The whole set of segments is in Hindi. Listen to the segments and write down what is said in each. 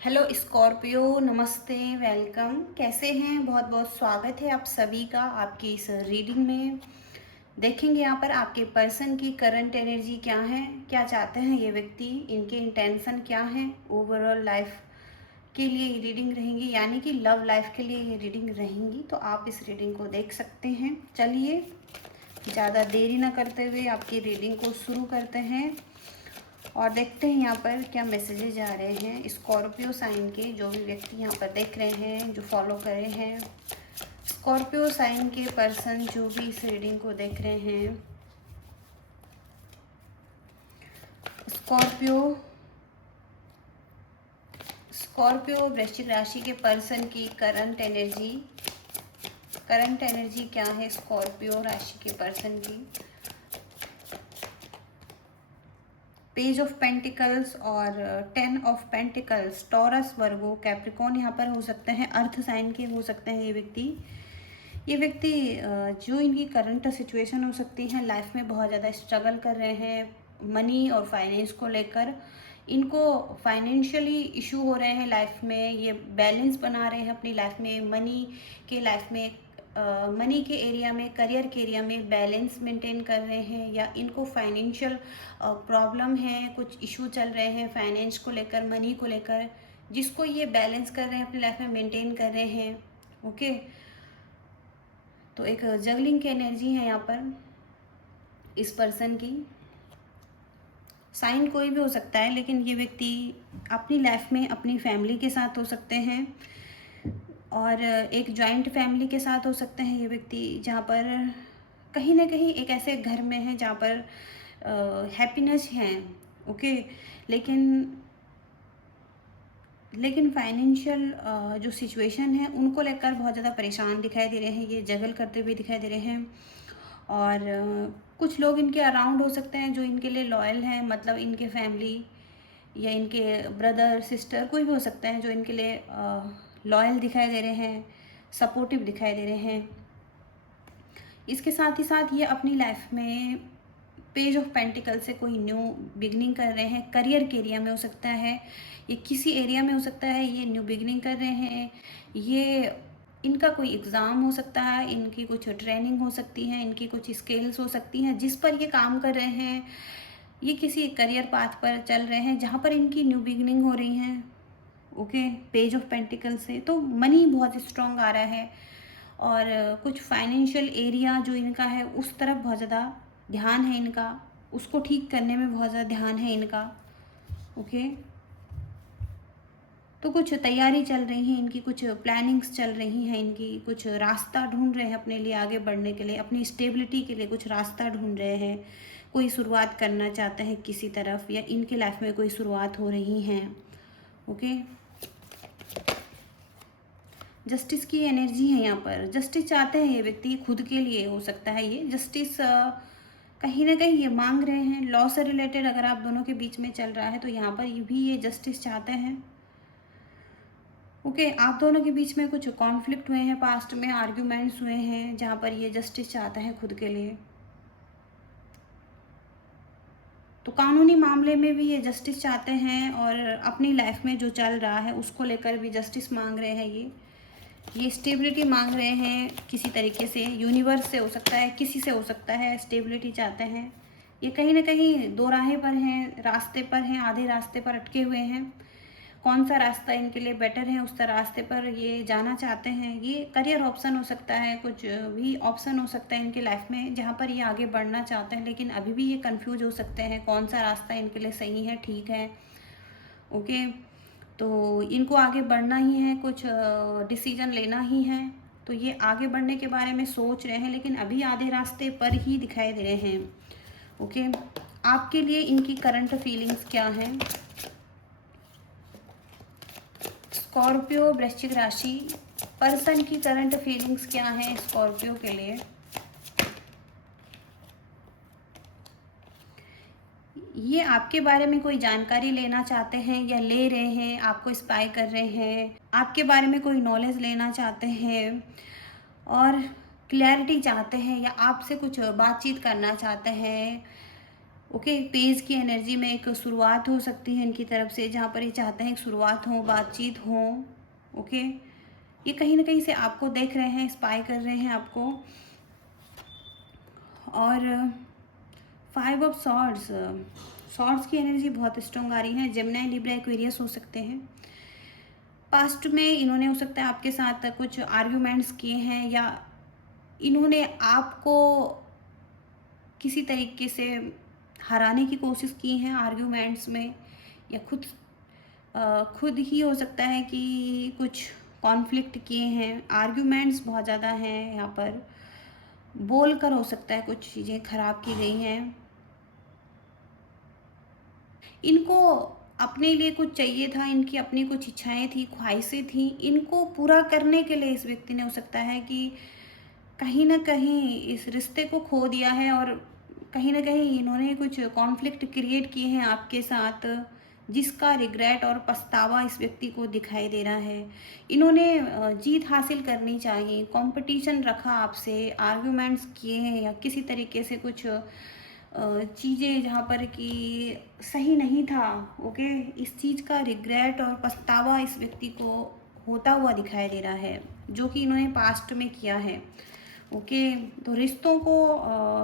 हेलो स्कॉर्पियो, नमस्ते, वेलकम। कैसे हैं? बहुत बहुत स्वागत है आप सभी का आपकी इस रीडिंग में। देखेंगे यहाँ पर आपके पर्सन की करंट एनर्जी क्या है, क्या चाहते हैं ये व्यक्ति, इनके इंटेंशन क्या है। ओवरऑल लाइफ के लिए ये रीडिंग रहेंगी, यानी कि लव लाइफ के लिए ये रीडिंग रहेंगी, तो आप इस रीडिंग को देख सकते हैं। चलिए ज़्यादा देरी ना करते हुए आपकी रीडिंग को शुरू करते हैं और देखते हैं यहाँ पर क्या मैसेजेज आ रहे हैं स्कॉर्पियो साइन के। जो भी व्यक्ति यहाँ पर देख रहे हैं, जो फॉलो कर रहे हैं, स्कॉर्पियो साइन के पर्सन जो भी इस रीडिंग को देख रहे हैं, स्कॉर्पियो स्कॉर्पियो वृश्चिक राशि के पर्सन की करंट एनर्जी क्या है स्कॉर्पियो राशि के पर्सन की। पेज ऑफ पेंटिकल्स और 10 of pentacles, taurus, Virgo, Capricorn यहाँ पर हो सकते हैं, अर्थ साइन के हो सकते हैं ये व्यक्ति जो इनकी करंट सिचुएशन हो सकती है, लाइफ में बहुत ज़्यादा स्ट्रगल कर रहे हैं मनी और फाइनेंस को लेकर। इनको फाइनेंशियली इशू हो रहे हैं लाइफ में, ये बैलेंस बना रहे हैं अपनी लाइफ में, मनी के एरिया में, करियर के एरिया में बैलेंस मेंटेन कर रहे हैं, या इनको फाइनेंशियल प्रॉब्लम है, कुछ इशू चल रहे हैं फाइनेंस को लेकर, मनी को लेकर, जिसको ये बैलेंस कर रहे हैं अपनी लाइफ में, मेंटेन कर रहे हैं। ओके, तो एक जगलिंग की एनर्जी है यहाँ पर इस पर्सन की। साइन कोई भी हो सकता है, लेकिन ये व्यक्ति अपनी लाइफ में अपनी फैमिली के साथ हो सकते हैं और एक जॉइंट फैमिली के साथ हो सकते हैं ये व्यक्ति, जहाँ पर कहीं ना कहीं एक ऐसे घर में है जहाँ पर हैप्पीनेस है। ओके, लेकिन फाइनेंशियल जो सिचुएशन है उनको लेकर बहुत ज़्यादा परेशान दिखाई दे रहे हैं, ये जगल करते हुए दिखाई दे रहे हैं। और कुछ लोग इनके अराउंड हो सकते हैं जो इनके लिए लॉयल हैं, मतलब इनके फैमिली या इनके ब्रदर सिस्टर कोई भी हो सकता है जो इनके लिए लॉयल दिखाई दे रहे हैं, सपोर्टिव दिखाई दे रहे हैं। इसके साथ ही साथ ये अपनी लाइफ में पेज ऑफ पेंटिकल से कोई न्यू बिगनिंग कर रहे हैं, करियर के एरिया में हो सकता है, ये किसी एरिया में हो सकता है, ये न्यू बिगनिंग कर रहे हैं। ये इनका कोई एग्ज़ाम हो सकता है, इनकी कुछ ट्रेनिंग हो सकती है, इनकी कुछ स्किल्स हो सकती हैं जिस पर ये काम कर रहे हैं। ये किसी करियर पाथ पर चल रहे हैं जहाँ पर इनकी न्यू बिगनिंग हो रही हैं। ओके, पेज ऑफ पेंटिकल से तो मनी बहुत स्ट्रॉन्ग आ रहा है और कुछ फाइनेंशियल एरिया जो इनका है उस तरफ बहुत ज़्यादा ध्यान है इनका, उसको ठीक करने में बहुत ज़्यादा ध्यान है इनका। ओके, तो कुछ तैयारी चल रही है इनकी, कुछ प्लानिंग्स चल रही हैं इनकी, कुछ रास्ता ढूंढ रहे हैं अपने लिए आगे बढ़ने के लिए, अपनी स्टेबिलिटी के लिए कुछ रास्ता ढूंढ रहे हैं। कोई शुरुआत करना चाहते हैं किसी तरफ, या इनके लाइफ में कोई शुरुआत हो रही हैं। ओके, जस्टिस की एनर्जी है यहाँ पर, जस्टिस चाहते हैं ये व्यक्ति खुद के लिए, हो सकता है ये जस्टिस कहीं ना कहीं ये मांग रहे हैं। लॉ से रिलेटेड अगर आप दोनों के बीच में चल रहा है तो यहाँ पर ये भी ये जस्टिस चाहते हैं। ओके, आप दोनों के बीच में कुछ कॉन्फ्लिक्ट हुए हैं, पास्ट में आर्ग्यूमेंट्स हुए हैं जहाँ पर ये जस्टिस चाहते हैं खुद के लिए। तो कानूनी मामले में भी ये जस्टिस चाहते हैं और अपनी लाइफ में जो चल रहा है उसको लेकर भी जस्टिस मांग रहे हैं। ये स्टेबिलिटी मांग रहे हैं किसी तरीके से, यूनिवर्स से हो सकता है, किसी से हो सकता है, स्टेबिलिटी चाहते हैं। ये कहीं ना कहीं दो राहे पर हैं, रास्ते पर हैं, आधे रास्ते पर अटके हुए हैं। कौन सा रास्ता इनके लिए बेटर है उस रास्ते पर ये जाना चाहते हैं। ये करियर ऑप्शन हो सकता है, कुछ भी ऑप्शन हो सकता है इनके लाइफ में जहाँ पर ये आगे बढ़ना चाहते हैं, लेकिन अभी भी ये कंफ्यूज हो सकते हैं कौन सा रास्ता इनके लिए सही है, ठीक है। ओके, तो इनको आगे बढ़ना ही है, कुछ डिसीजन लेना ही है, तो ये आगे बढ़ने के बारे में सोच रहे हैं, लेकिन अभी आधे रास्ते पर ही दिखाई दे रहे हैं। ओके, आपके लिए इनकी करंट फीलिंग्स क्या हैं? स्कॉर्पियो वृश्चिक राशि पर्सन की करंट फीलिंग्स क्या हैं स्कॉर्पियो के लिए? ये आपके बारे में कोई जानकारी लेना चाहते हैं या ले रहे हैं, आपको स्पाई कर रहे हैं, आपके बारे में कोई नॉलेज लेना चाहते हैं और क्लैरिटी चाहते हैं, या आपसे कुछ बातचीत करना चाहते हैं। ओके, पेज की एनर्जी में एक शुरुआत हो सकती है इनकी तरफ से, जहाँ पर ये चाहते हैं एक शुरुआत हो, बातचीत हो। ओके, ये कहीं ना कहीं से आपको देख रहे हैं, स्पाई कर रहे हैं आपको। और 5 ऑफ सॉर्ड्स, सॉर्ड्स की एनर्जी बहुत स्ट्रॉन्ग आ रही है। जेमिनी, लिब्रा, एक्वेरियस हो सकते हैं। पास्ट में इन्होंने हो सकता है आपके साथ कुछ आर्ग्यूमेंट्स किए हैं, या इन्होंने आपको किसी तरीके से हराने की कोशिश की है आर्ग्यूमेंट्स में, या खुद ही हो सकता है कि कुछ कॉन्फ्लिक्ट किए हैं। आर्ग्यूमेंट्स बहुत ज़्यादा हैं यहाँ पर, बोल कर हो सकता है कुछ चीज़ें खराब की गई हैं। इनको अपने लिए कुछ चाहिए था, इनकी अपनी कुछ इच्छाएं थी, ख्वाहिशें थी, इनको पूरा करने के लिए इस व्यक्ति ने हो सकता है कि कहीं ना कहीं इस रिश्ते को खो दिया है, और कहीं ना कहीं इन्होंने कुछ कॉन्फ्लिक्ट क्रिएट किए हैं आपके साथ, जिसका रिग्रेट और पछतावा इस व्यक्ति को दिखाई दे रहा है। इन्होंने जीत हासिल करनी चाहिए, कंपटीशन रखा आपसे, आर्ग्यूमेंट्स किए हैं, या किसी तरीके से कुछ चीज़ें जहाँ पर कि सही नहीं था। ओके, इस चीज़ का रिग्रेट और पछतावा इस व्यक्ति को होता हुआ दिखाई दे रहा है, जो कि इन्होंने पास्ट में किया है। ओके, तो रिश्तों को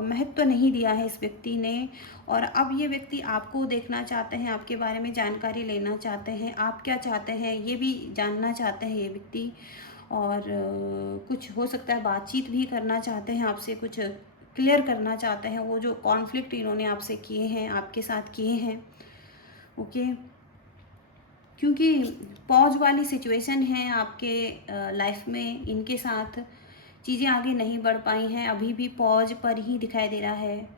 महत्व नहीं दिया है इस व्यक्ति ने, और अब ये व्यक्ति आपको देखना चाहते हैं, आपके बारे में जानकारी लेना चाहते हैं, आप क्या चाहते हैं ये भी जानना चाहते हैं ये व्यक्ति। और कुछ हो सकता है बातचीत भी करना चाहते हैं आपसे, कुछ क्लियर करना चाहते हैं वो जो कॉन्फ्लिक्ट इन्होंने आपसे किए हैं, आपके साथ किए हैं। ओके, क्योंकि पॉज वाली सिचुएशन है आपके लाइफ में, इनके साथ चीज़ें आगे नहीं बढ़ पाई हैं, अभी भी पॉज पर ही दिखाई दे रहा है।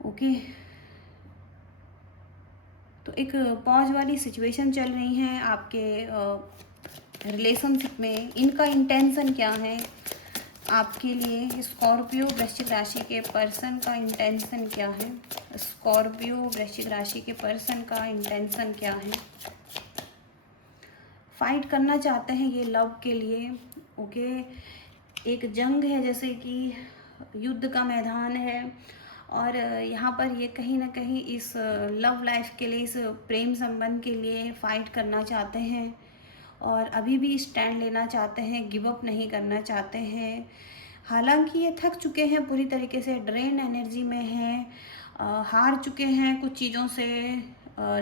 ओके, तो एक पॉज वाली सिचुएशन चल रही है आपके रिलेशनशिप में। इनका इंटेंशन क्या है आपके लिए? स्कॉर्पियो वृश्चिक राशि के पर्सन का इंटेंशन क्या है? स्कॉर्पियो वृश्चिक राशि के पर्सन का इंटेंशन क्या है? फाइट करना चाहते हैं ये लव के लिए। ओके, एक जंग है, जैसे कि युद्ध का मैदान है, और यहाँ पर ये कहीं ना कहीं इस लव लाइफ के लिए, इस प्रेम संबंध के लिए फाइट करना चाहते हैं, और अभी भी स्टैंड लेना चाहते हैं, गिव अप नहीं करना चाहते हैं। हालांकि ये थक चुके हैं पूरी तरीके से, ड्रेन एनर्जी में हैं, हार चुके हैं कुछ चीज़ों से,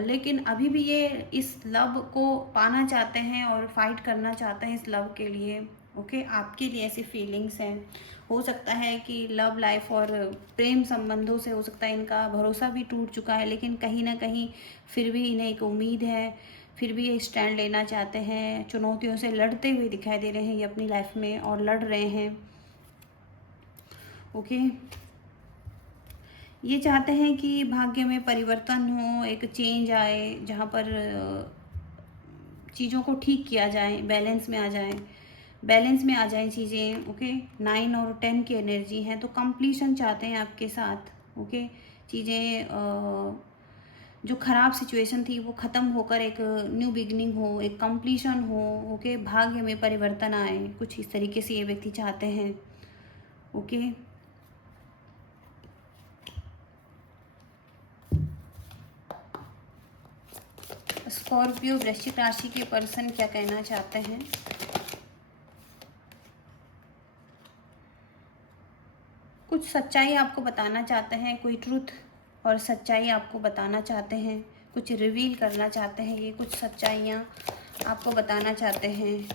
लेकिन अभी भी ये इस लव को पाना चाहते हैं और फाइट करना चाहते हैं इस लव के लिए। ओके, आपके लिए ऐसी फीलिंग्स हैं। हो सकता है कि लव लाइफ और प्रेम संबंधों से हो सकता है इनका भरोसा भी टूट चुका है, लेकिन कहीं ना कहीं फिर भी इन्हें एक उम्मीद है, फिर भी ये स्टैंड लेना चाहते हैं, चुनौतियों से लड़ते हुए दिखाई दे रहे हैं ये अपनी लाइफ में, और लड़ रहे हैं। ओके, ये चाहते हैं कि भाग्य में परिवर्तन हो, एक चेंज आए, जहाँ पर चीज़ों को ठीक किया जाए, बैलेंस में आ जाए, बैलेंस में आ जाए चीज़ें। ओके, 9 और 10 की एनर्जी है, तो कंप्लीशन चाहते हैं आपके साथ। ओके, चीज़ें जो ख़राब सिचुएशन थी वो ख़त्म होकर एक न्यू बिगनिंग हो, एक कंप्लीशन हो। ओके, भाग्य में परिवर्तन आए, कुछ इस तरीके से ये व्यक्ति चाहते हैं। ओके, स्कॉर्पियो वृश्चिक राशि के पर्सन क्या कहना चाहते हैं? कुछ सच्चाई आपको बताना चाहते हैं, कोई ट्रुथ और सच्चाई आपको बताना चाहते हैं, कुछ रिवील करना चाहते हैं, ये कुछ सच्चाइयाँ आपको बताना चाहते हैं।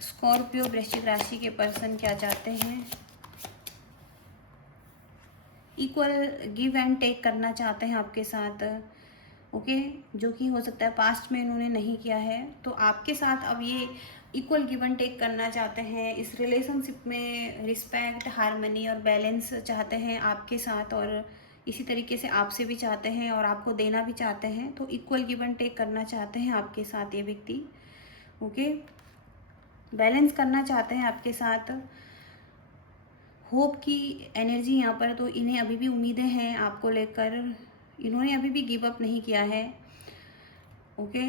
स्कॉर्पियो वृश्चिक राशि के पर्सन क्या चाहते हैं? इक्वल गिव एंड टेक करना चाहते हैं आपके साथ। ओके, जो कि हो सकता है पास्ट में इन्होंने नहीं किया है, तो आपके साथ अब ये इक्वल गिव एंड टेक करना चाहते हैं। इस रिलेशनशिप में रिस्पेक्ट, हार्मनी और बैलेंस चाहते हैं आपके साथ, और इसी तरीके से आपसे भी चाहते हैं और आपको देना भी चाहते हैं, तो इक्वल गिव एंड टेक करना चाहते हैं आपके साथ ये व्यक्ति। ओके, बैलेंस करना चाहते हैं आपके साथ। होप की एनर्जी यहाँ पर, तो इन्हें अभी भी उम्मीदें हैं आपको लेकर, इन्होंने अभी भी गिव अप नहीं किया है। ओके,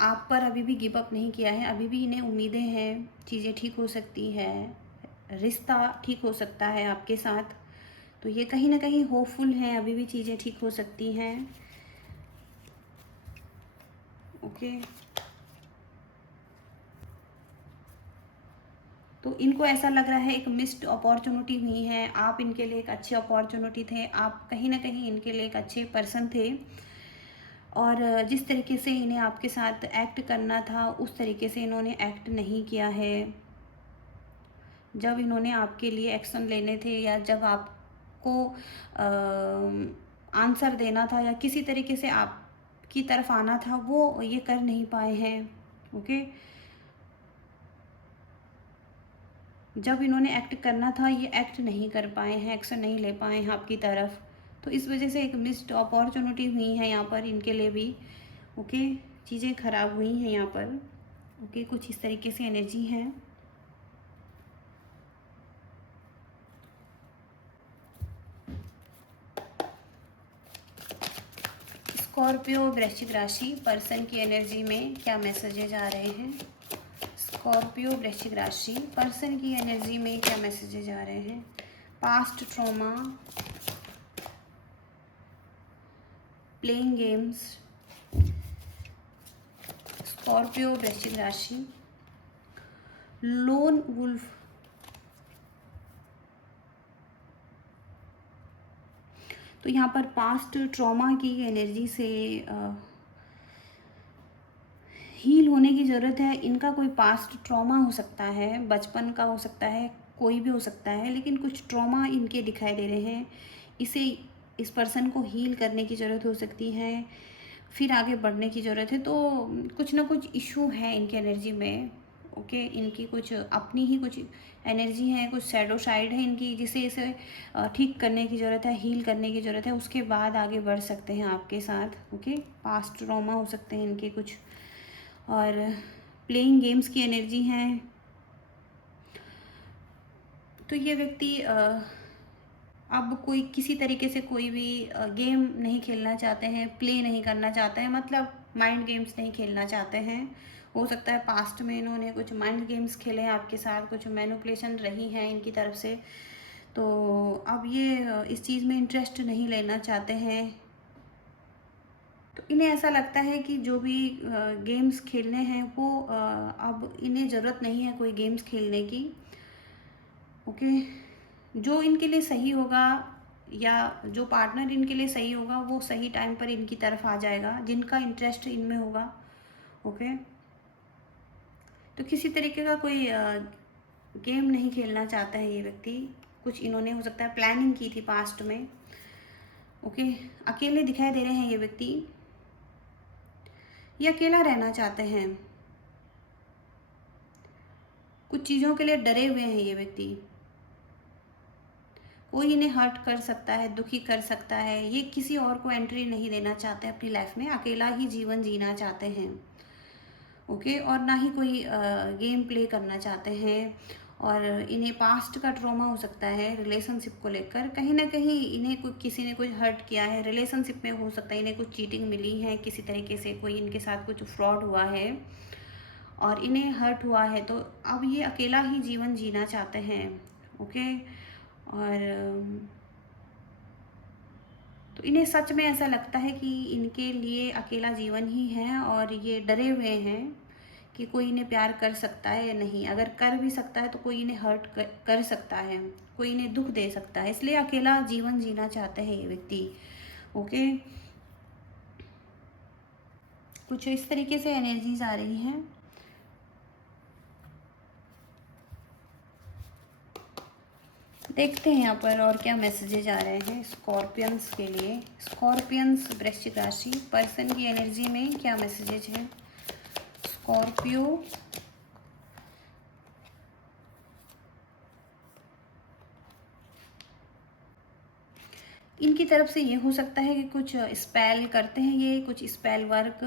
आप पर अभी भी गिव अप नहीं किया है, अभी भी इन्हें उम्मीदें हैं, चीज़ें ठीक हो सकती है, रिश्ता ठीक हो सकता है आपके साथ। तो ये कहीं ना कहीं होपफुल हैं, अभी भी चीज़ें ठीक हो सकती हैं। ओके, तो इनको ऐसा लग रहा है एक मिस्ड अपॉर्चुनिटी हुई है, आप इनके लिए एक अच्छे अपॉर्चुनिटी थे, आप कहीं ना कहीं इनके लिए एक अच्छे पर्सन थे, और जिस तरीके से इन्हें आपके साथ एक्ट करना था उस तरीके से इन्होंने एक्ट नहीं किया है। जब इन्होंने आपके लिए एक्शन लेने थे, या जब आपको आंसर देना था, या किसी तरीके से आपकी तरफ आना था, वो ये कर नहीं पाए हैं। ओके, जब इन्होंने एक्ट करना था ये एक्ट नहीं कर पाए हैं, एक्शन नहीं ले पाए हैं आपकी तरफ, तो इस वजह से एक मिस्ड अपॉर्चुनिटी हुई है यहाँ पर इनके लिए भी। ओके, चीज़ें ख़राब हुई हैं यहाँ पर। ओके, कुछ इस तरीके से एनर्जी है। स्कॉर्पियो वृश्चिक राशि पर्सन की एनर्जी में क्या मैसेजेज आ रहे हैं? स्कॉर्पियो वृश्चिक राशि पर्सन की एनर्जी में क्या मैसेजेज आ रहे हैं? Past trauma, playing games, Scorpio वृश्चिक राशि, लोन वुल्फ, तो यहाँ पर पास्ट ट्रॉमा की एनर्जी से हील होने की ज़रूरत है। इनका कोई पास्ट ट्रॉमा हो सकता है, बचपन का हो सकता है, कोई भी हो सकता है, लेकिन कुछ ट्रॉमा इनके दिखाई दे रहे हैं। इस पर्सन को हील करने की ज़रूरत हो सकती है, फिर आगे बढ़ने की ज़रूरत है। तो कुछ ना कुछ इशू है इनकी एनर्जी में। ओके, इनकी कुछ अपनी ही कुछ एनर्जी है, कुछ शैडो साइड है इनकी, जिसे इसे ठीक करने की ज़रूरत है, हील करने की ज़रूरत है, उसके बाद आगे बढ़ सकते हैं आपके साथ। ओके, पास्ट ट्रॉमा हो सकते हैं इनके कुछ, और प्लेइंग गेम्स की एनर्जी है। तो ये व्यक्ति अब कोई किसी तरीके से कोई भी गेम नहीं खेलना चाहते हैं, प्ले नहीं करना चाहते हैं, मतलब माइंड गेम्स नहीं खेलना चाहते हैं। हो सकता है पास्ट में इन्होंने कुछ माइंड गेम्स खेले हैं आपके साथ, कुछ मैनिपुलेशन रही हैं इनकी तरफ से, तो अब ये इस चीज़ में इंटरेस्ट नहीं लेना चाहते हैं। तो इन्हें ऐसा लगता है कि जो भी गेम्स खेलने हैं वो अब इन्हें ज़रूरत नहीं है कोई गेम्स खेलने की। ओके, जो इनके लिए सही होगा, या जो पार्टनर इनके लिए सही होगा, वो सही टाइम पर इनकी तरफ आ जाएगा, जिनका इंटरेस्ट इनमें होगा। ओके, तो किसी तरीके का कोई गेम नहीं खेलना चाहता है ये व्यक्ति। कुछ इन्होंने हो सकता है प्लानिंग की थी पास्ट में। ओके, अकेले दिखाई दे रहे हैं ये व्यक्ति, ये अकेला रहना चाहते हैं, कुछ चीज़ों के लिए डरे हुए हैं ये व्यक्ति। कोई इन्हें हर्ट कर सकता है, दुखी कर सकता है, ये किसी और को एंट्री नहीं देना चाहते अपनी लाइफ में, अकेला ही जीवन जीना चाहते हैं। ओके, और ना ही कोई गेम प्ले करना चाहते हैं। और इन्हें पास्ट का ट्रॉमा हो सकता है रिलेशनशिप को लेकर, कहीं ना कहीं इन्हें कोई किसी ने कुछ हर्ट किया है रिलेशनशिप में, हो सकता है इन्हें कुछ चीटिंग मिली है किसी तरीके से, कोई इनके साथ कुछ फ्रॉड हुआ है और इन्हें हर्ट हुआ है, तो अब ये अकेला ही जीवन जीना चाहते हैं। ओके, और तो इन्हें सच में ऐसा लगता है कि इनके लिए अकेला जीवन ही है, और ये डरे हुए हैं कि कोई इन्हें प्यार कर सकता है या नहीं, अगर कर भी सकता है तो कोई इन्हें हर्ट कर सकता है, कोई इन्हें दुख दे सकता है, इसलिए अकेला जीवन जीना चाहते हैं ये व्यक्ति। ओके, कुछ इस तरीके से एनर्जीज आ रही हैं। देखते हैं यहाँ पर और क्या मैसेजेज आ रहे हैं स्कॉर्पियंस के लिए। स्कॉर्पियंस वृश्चिक राशि पर्सन की एनर्जी में क्या मैसेजेज है? स्कॉर्पियो इनकी तरफ से ये हो सकता है कि कुछ स्पेल करते हैं ये, कुछ स्पेल वर्क,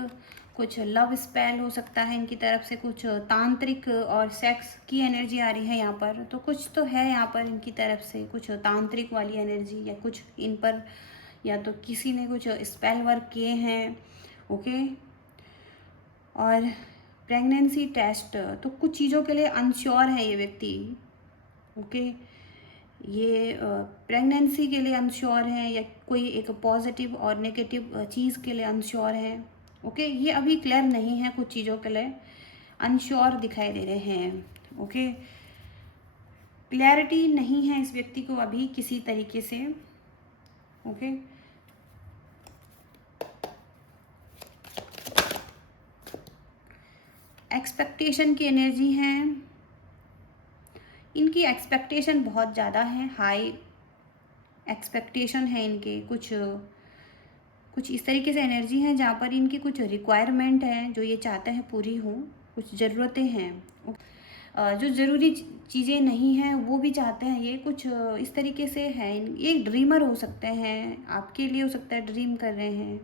कुछ लव स्पेल हो सकता है इनकी तरफ से, कुछ तांत्रिक और सेक्स की एनर्जी आ रही है यहाँ पर, तो कुछ तो है यहाँ पर इनकी तरफ से कुछ तांत्रिक वाली एनर्जी, या कुछ इन पर या तो किसी ने कुछ स्पेल वर्क किए हैं। ओके, और प्रेगनेंसी टेस्ट, तो कुछ चीज़ों के लिए अनश्योर है ये व्यक्ति। ओके, ये प्रेगनेंसी के लिए अनश्योर हैं या कोई एक पॉजिटिव और नेगेटिव चीज़ के लिए अनश्योर हैं। ओके, ये अभी क्लियर नहीं है, कुछ चीज़ों के लिए अनश्योर दिखाई दे रहे हैं। ओके, क्लैरिटी नहीं है इस व्यक्ति को अभी किसी तरीके से। ओके, एक्सपेक्टेशन की एनर्जी है, इनकी एक्सपेक्टेशन बहुत ज़्यादा है, हाई एक्सपेक्टेशन है इनके। कुछ इस तरीके से एनर्जी है जहाँ पर इनकी कुछ रिक्वायरमेंट है जो ये चाहते हैं पूरी हों, कुछ ज़रूरतें हैं। जो ज़रूरी चीज़ें नहीं हैं वो भी चाहते हैं ये, कुछ इस तरीके से है। ये ड्रीमर हो सकते हैं, आपके लिए हो सकता है ड्रीम कर रहे हैं।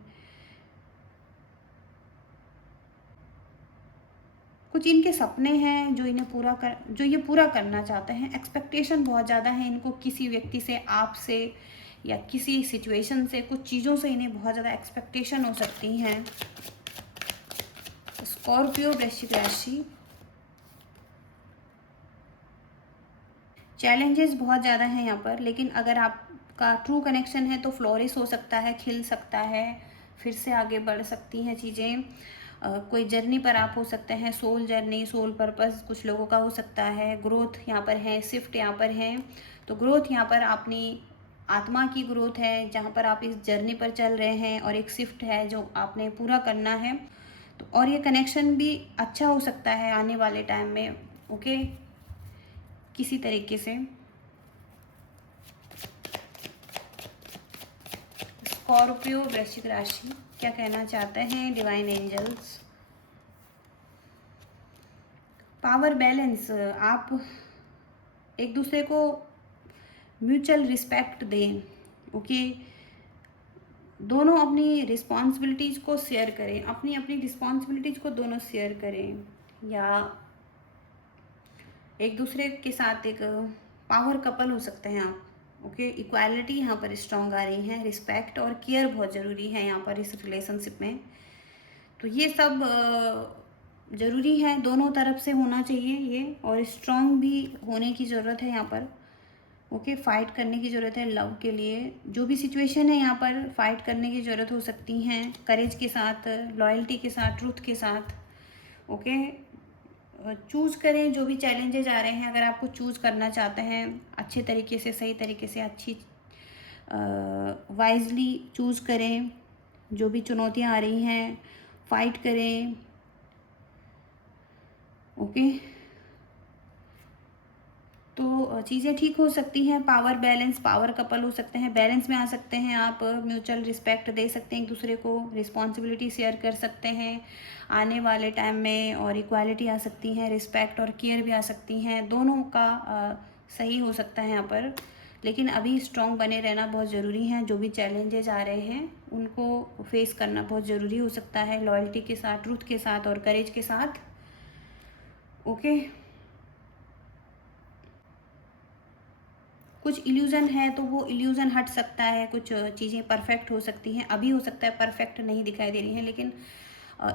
कुछ इनके सपने हैं जो जो ये पूरा करना चाहते हैं। एक्सपेक्टेशन बहुत ज़्यादा है इनको किसी व्यक्ति से, आपसे या किसी सिचुएशन से, कुछ चीज़ों से इन्हें बहुत ज़्यादा एक्सपेक्टेशन हो सकती हैं। स्कॉर्पियो वृश्चिक राशि, चैलेंजेस बहुत ज़्यादा हैं यहाँ पर, लेकिन अगर आपका ट्रू कनेक्शन है तो फ्लोरिश हो सकता है, खिल सकता है, फिर से आगे बढ़ सकती हैं चीज़ें। कोई जर्नी पर आप हो सकते हैं, सोल जर्नी, सोल पर्पस कुछ लोगों का हो सकता है। ग्रोथ यहाँ पर है, शिफ्ट यहाँ पर है। तो ग्रोथ यहाँ पर अपनी आत्मा की ग्रोथ है जहाँ पर आप इस जर्नी पर चल रहे हैं, और एक शिफ्ट है जो आपने पूरा करना है। तो और ये कनेक्शन भी अच्छा हो सकता है आने वाले टाइम में। ओके, किसी तरीके से। स्कॉर्पियो वृश्चिक राशि क्या कहना चाहते हैं डिवाइन एंजल्स? पावर बैलेंस, आप एक दूसरे को म्यूचुअल रिस्पेक्ट दें। ओके, दोनों अपनी रिस्पॉन्सिबिलिटीज़ को शेयर करें, अपनी अपनी रिस्पॉन्सिबिलिटीज़ को दोनों शेयर करें, या एक दूसरे के साथ एक पावर कपल हो सकते हैं आप। ओके, इक्वालिटी यहाँ पर स्ट्रॉन्ग आ रही है, रिस्पेक्ट और केयर बहुत ज़रूरी है यहाँ पर इस रिलेशनशिप में। तो ये सब ज़रूरी है, दोनों तरफ से होना चाहिए ये, और स्ट्रॉन्ग भी होने की ज़रूरत है यहाँ पर। ओके, फाइट करने की ज़रूरत है लव के लिए। जो भी सिचुएशन है यहाँ पर फाइट करने की ज़रूरत हो सकती हैं, करेज के साथ, लॉयल्टी के साथ, ट्रूथ के साथ। ओके, चूज़ करें जो भी चैलेंजेज आ रहे हैं। अगर आपको चूज़ करना चाहते हैं अच्छे तरीके से, सही तरीके से, अच्छी वाइजली चूज़ करें। जो भी चुनौतियाँ आ रही हैं फाइट करें। ओके, तो चीज़ें ठीक हो सकती हैं। पावर बैलेंस, पावर कपल हो सकते हैं, बैलेंस में आ सकते हैं आप। म्यूचुअल रिस्पेक्ट दे सकते हैं एक दूसरे को, रिस्पॉन्सिबिलिटी शेयर कर सकते हैं आने वाले टाइम में, और इक्वालिटी आ सकती है, रिस्पेक्ट और केयर भी आ सकती हैं। दोनों का सही हो सकता है यहाँ पर, लेकिन अभी स्ट्रॉन्ग बने रहना बहुत ज़रूरी है। जो भी चैलेंजेस आ रहे हैं उनको फेस करना बहुत ज़रूरी हो सकता है, लॉयल्टी के साथ, ट्रूथ के साथ और करेज के साथ। ओके, कुछ इल्यूज़न है तो वो इल्यूज़न हट सकता है, कुछ चीज़ें परफेक्ट हो सकती हैं। अभी हो सकता है परफेक्ट नहीं दिखाई दे रही हैं, लेकिन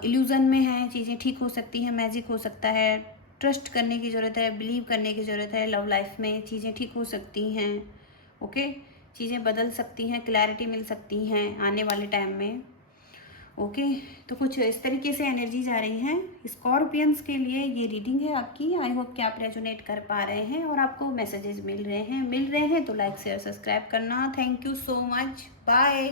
इल्यूज़न में है, चीज़ें ठीक हो सकती हैं, मैजिक हो सकता है। ट्रस्ट करने की ज़रूरत है, बिलीव करने की ज़रूरत है। लव लाइफ में चीज़ें ठीक हो सकती हैं। ओके, चीज़ें बदल सकती हैं, क्लैरिटी मिल सकती हैं आने वाले टाइम में। ओके, तो कुछ इस तरीके से एनर्जीज आ रही हैं स्कॉर्पियंस के लिए। ये रीडिंग है आपकी। आई होप कि आप रेजोनेट कर पा रहे हैं और आपको मैसेजेस मिल रहे हैं। तो लाइक शेयर सब्सक्राइब करना। Thank you so much, bye.